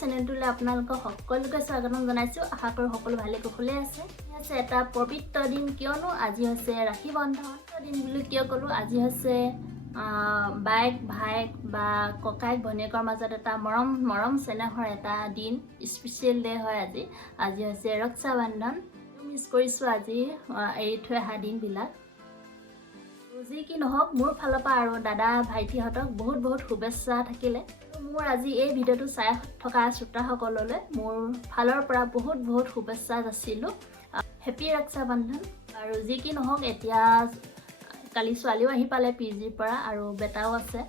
চেনেলটোলৈ আপোনালোকক সকলোকে স্বাগতম জনাইছোঁ। আশা কৰোঁ সকলো ভালে কুশলে আছে। এটা পবিত্ৰ দিন, কিয়নো আজি হৈছে ৰাখি বন্ধন দিন বুলি কিয় ক'লোঁ, আজি হৈছে বাইক ভাইক বা ককাইক ভনীয়েকৰ মাজত এটা মৰম চেনেহৰ এটা দিন, স্পেচিয়েল ডে হয় আজি। আজি হৈছে ৰক্ষা বন্ধন। মিছ কৰিছোঁ আজি এৰি থৈ অহা দিনবিলাক। যি কি নহওক, মোৰ ফালৰ পৰা আৰু দাদা ভাইটিহঁতক বহুত শুভেচ্ছা থাকিলে। মোৰ আজি এই ভিডিঅ'টো চাই থকা শ্ৰোতাসকললৈ মোৰ ফালৰ পৰা বহুত শুভেচ্ছা যাচিলোঁ। হেপী ৰক্ষা বন্ধন। আৰু যি কি নহওক, এতিয়া কালি ছোৱালীও আহি পালে PGৰ পৰা আৰু বেটাও আছে।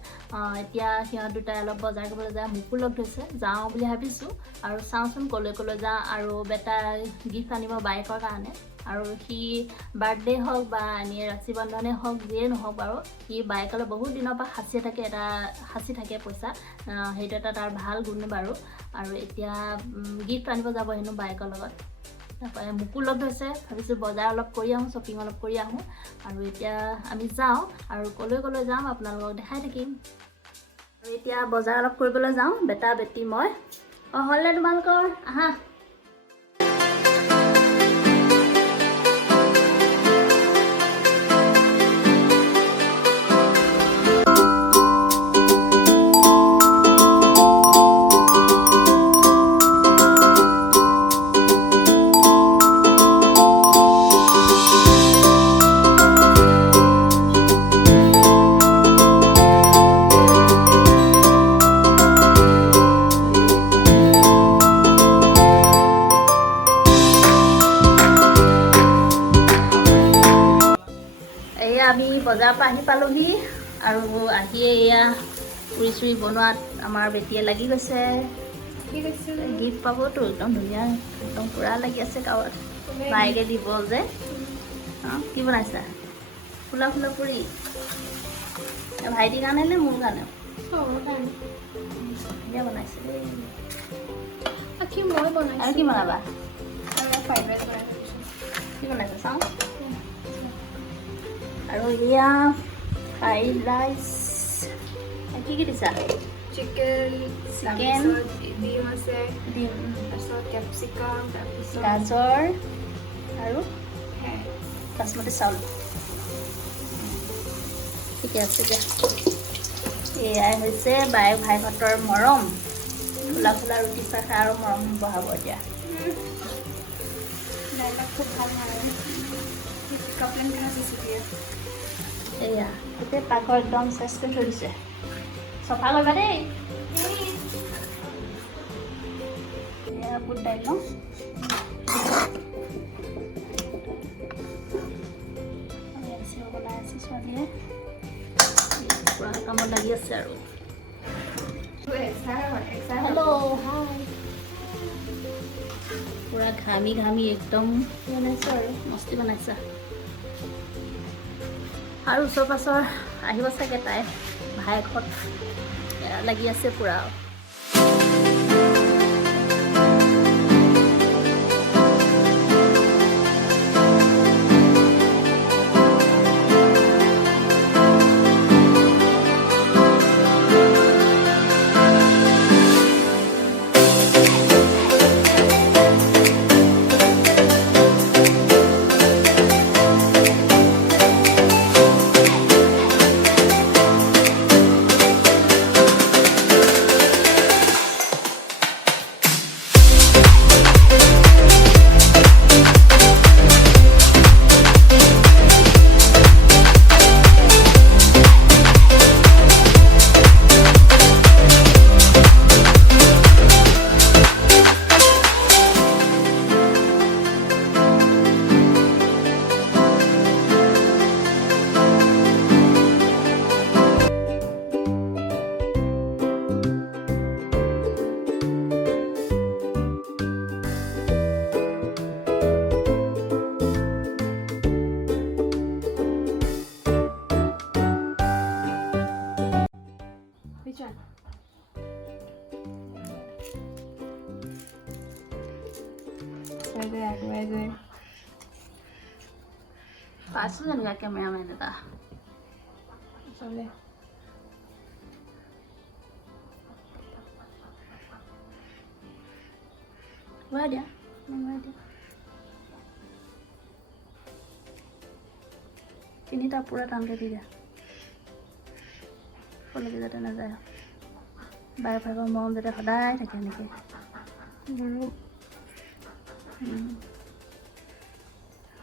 এতিয়া সিহঁত দুটাই অলপ বজাৰ কৰিবলৈ যায়, মোকো লগ ধৰিছে, যাওঁ বুলি ভাবিছোঁ। আৰু চাওঁচোন ক'লৈ যাওঁ। আৰু বেটাই গিফ্ট আনিব বাইকৰ কাৰণে। আৰু সি বাৰ্থডে হওক বা এনেই ৰাখি বন্ধনে হওক, যিয়ে নহওক বাৰু, সি বাইকলৈ বহুত দিনৰ পৰা সাঁচি থাকে পইচা। সেইটো এটা তাৰ ভাল গুণ বাৰু। আৰু এতিয়া গিফ্ট আনিব যাব হেনো বাইকৰ লগত। তাৰপৰা মোকো লগ ধৰিছে, ভাবিছোঁ বজাৰ অলপ কৰি আহোঁ, শ্বপিং অলপ কৰি আহোঁ। আৰু এতিয়া আমি যাওঁ, আৰু ক'লৈ যাম আপোনালোকক দেখাই থাকিম। আৰু এতিয়া বজাৰ অলপ কৰিবলৈ যাওঁ, বেটা বেটি মই। হ'লনে তোমালোকৰ? আহা। আমি বজাৰৰ পৰা আহি পালোহি, আৰু আহিয়ে এয়া পুৰি বনোৱাত আমাৰ বেটিয়ে লাগি গৈছে। গিফ্ট পাবতো, একদম ধুনীয়া, একদম পুৰা লাগি আছে গাঁৱত। বাইকে দিব যে। কি বনাইছা? ফুলা পুৰি। ভাইটিৰ কাৰণে নে মোৰ কাৰণে? ধুনীয়া বনাইছে দেই। আৰু কি বনাবা? কি বনাইছা চাওঁ। আৰু এয়া ফ্ৰাইড ৰাইচ। কি দিছা? চিকেন, ডিম আছে, তাৰপিছত কেপচিকাম, গাজৰ আৰু বাচমতি চাউল। ঠিকে আছে দিয়া। এয়াই হৈছে বাইক ভাইহঁতৰ মৰম। ফুলা ৰুটি চাহ খাই আৰু মৰম বঢ়াব এতিয়া। খুব ভাল এয়া গোটেই পাকঘৰ একদম চেচ কৰি থৈ দিছে। চফা কৰিবা দেই। এয়া বুট দাইল ন? বনাই আছে ছোৱালীয়ে। পুৰা কামত লাগি আছে আৰু। হেল্ল' হাই। পুৰা ঘামি একদম বনাইছোঁ আৰু মস্তি বনাইছা। আৰু ওচৰ পাছৰ আহিব চাগে তাই ভায়েকত লাগি আছে পুৰা। পাইছোঁ যেনেকুৱা কেমেৰামেন এটা। Where dia? Where dia? Tinita pura tangke dia. Kalau kita tak nak saya, bayar pakai mau kita kedai tak kena ke.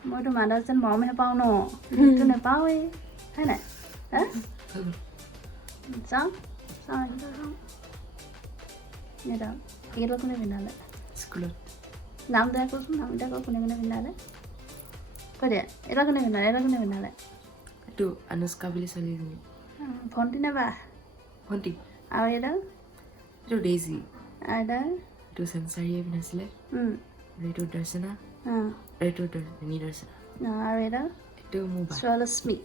Mau tu mana sen mau me pau no, tu ne pau hai nè, hả? Sao? Sao itu sao? Ni dah, ini lo kena bina le. Sekolah. Nam dah kau kena bina le. Kau dia, ini kena bina le. Itu Anuska beli sendiri ni. Fonti na ba? Fonti. Awak itu? Itu Daisy. Ada? Itu Sensari bina sila. Itu Darsana. Itu ini Darsana. Awak itu? Itu Mubah. Swalasmi.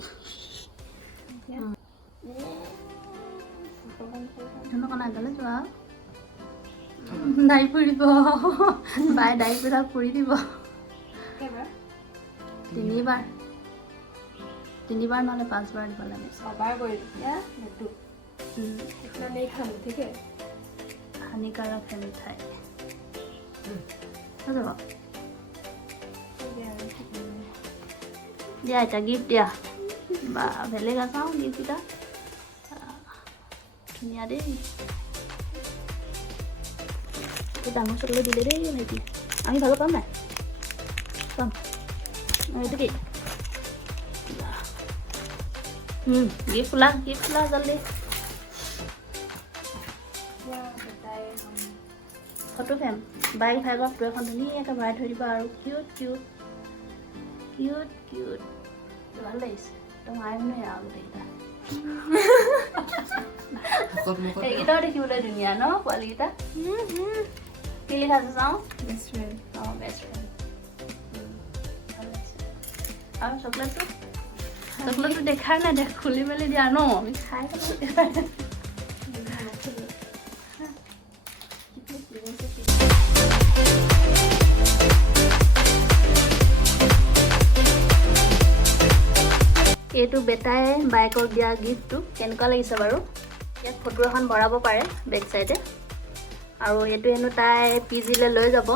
Nó con ăn cái lớp chưa? Đáy puri bò, bài đáy puri ra puri đi bò. তিনিবাৰ নহ'লে 5 বাৰ দিব লাগে। 6 বাৰ কৰি দিয়া নেটু। ইतना नहीं खाना ठीक है। হানিকাৰক হে মিঠাই। হৈ যাব। দিয়া এটা গিফ্ট দিয়া। বা বেলেগ আছাও গিফ্ট এটা। ধুনীয়া দেই। এই ডাঙৰ চকলেট দিলে দেই ভাইটি। আমি ভালো পাম নাই? পাম। এইটো কি? गिफ्ट ला जल्दी ফটো ফ্ৰেম বাইক ভাইগক তই এখন ধুনীয়াকৈ ভৰাই থৈ দিবা আৰু কিউট ভাল লাগিছে তই মায়ে মানে আৰু গোটেইকেইটা এইকেইটাও দেখিবলৈ ধুনীয়া ন পোৱালিকেইটা কি লিখা আছে চাওঁ बेस्ट फ्रेंड। অঁ বেষ্ট ফ্ৰেণ্ড ভাল লাগিছে আৰু চকলেটটো দেখা নাই দেখ খুলি মেলি দিয়া ন আমি খাই এইটো বেটাই বাইকক দিয়া গিফ্টটো কেনেকুৱা লাগিছে বাৰু ইয়াত ফটো এখন ভৰাব পাৰে বেক চাইডে আৰু এইটো হেনো তাই পিজিলৈ লৈ যাব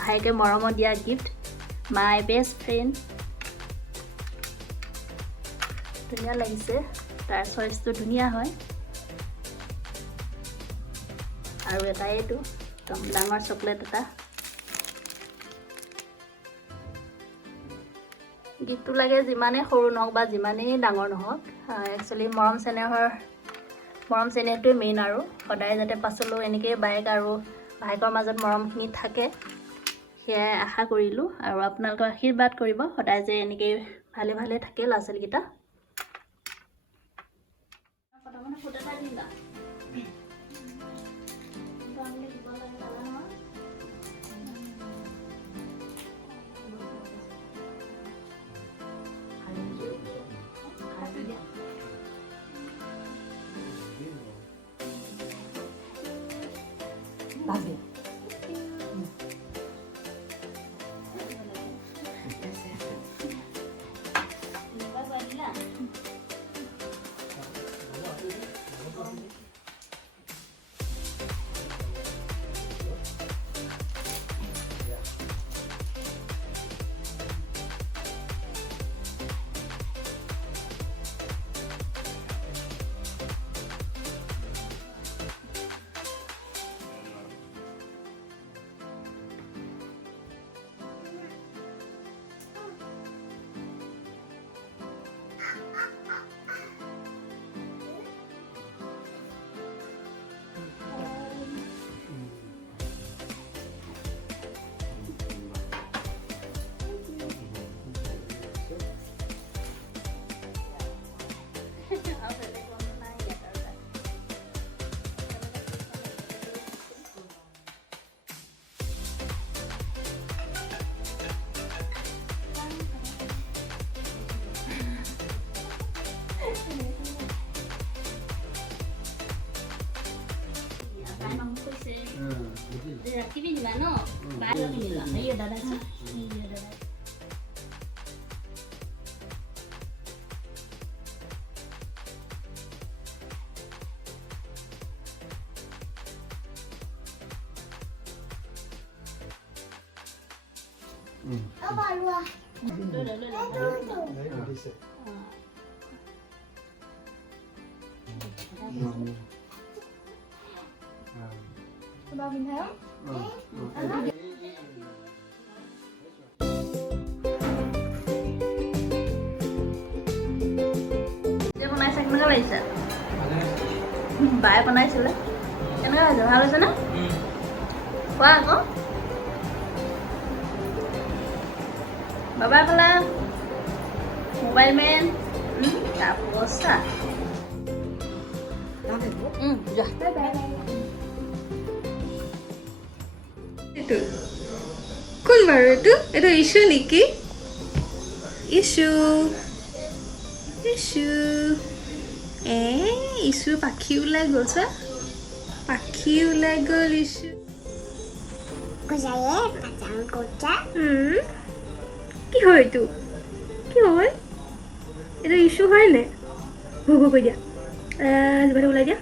ভাইকে মৰমত দিয়া গিফ্ট মাই বেষ্ট ফ্ৰেণ্ড ধুনীয়া লাগিছে তাৰ চইচটো ধুনীয়া হয় আৰু এটা এইটো একদম ডাঙৰ চকলেট এটা গিফ্টটো লাগে যিমানেই সৰু নহওক বা যিমানেই ডাঙৰ নহওক একচুৱেলি মৰম চেনেহটোৱে মেইন আৰু সদায় যাতে পাছলৈও এনেকৈ বাইক আৰু ভাইকৰ মাজত মৰমখিনি থাকে সেয়াই আশা কৰিলোঁ আৰু আপোনালোকে আশীৰ্বাদ কৰিব সদায় যে এনেকৈ ভালে ভালে থাকে ল'ৰা ছোৱালীকেইটা Lagi. Rakhi भी निकाल नो बाहर भी निकाल ये दादा से ये दादा Bao mình thấy không? বনাইছে কেনেকুৱা লাগিছে বায়ে বনাইছিলে কেনেকুৱা হৈছে ভাল হৈছে নে কোৱা আকৌ বাবাই ক'লা মোবাইল মেন তাৰপাছত চাহ যোৱা Bye bye. Itu. Cool baru itu. Itu isu Niki. Isu. Isu. Isu pakhi ulai gol sa. Pakhi ulai gol isu. Kujaye pacang kuca. কি হয় itu? কি হয়? Itu isu হয় নে? Gua dia. Coba ulai dia.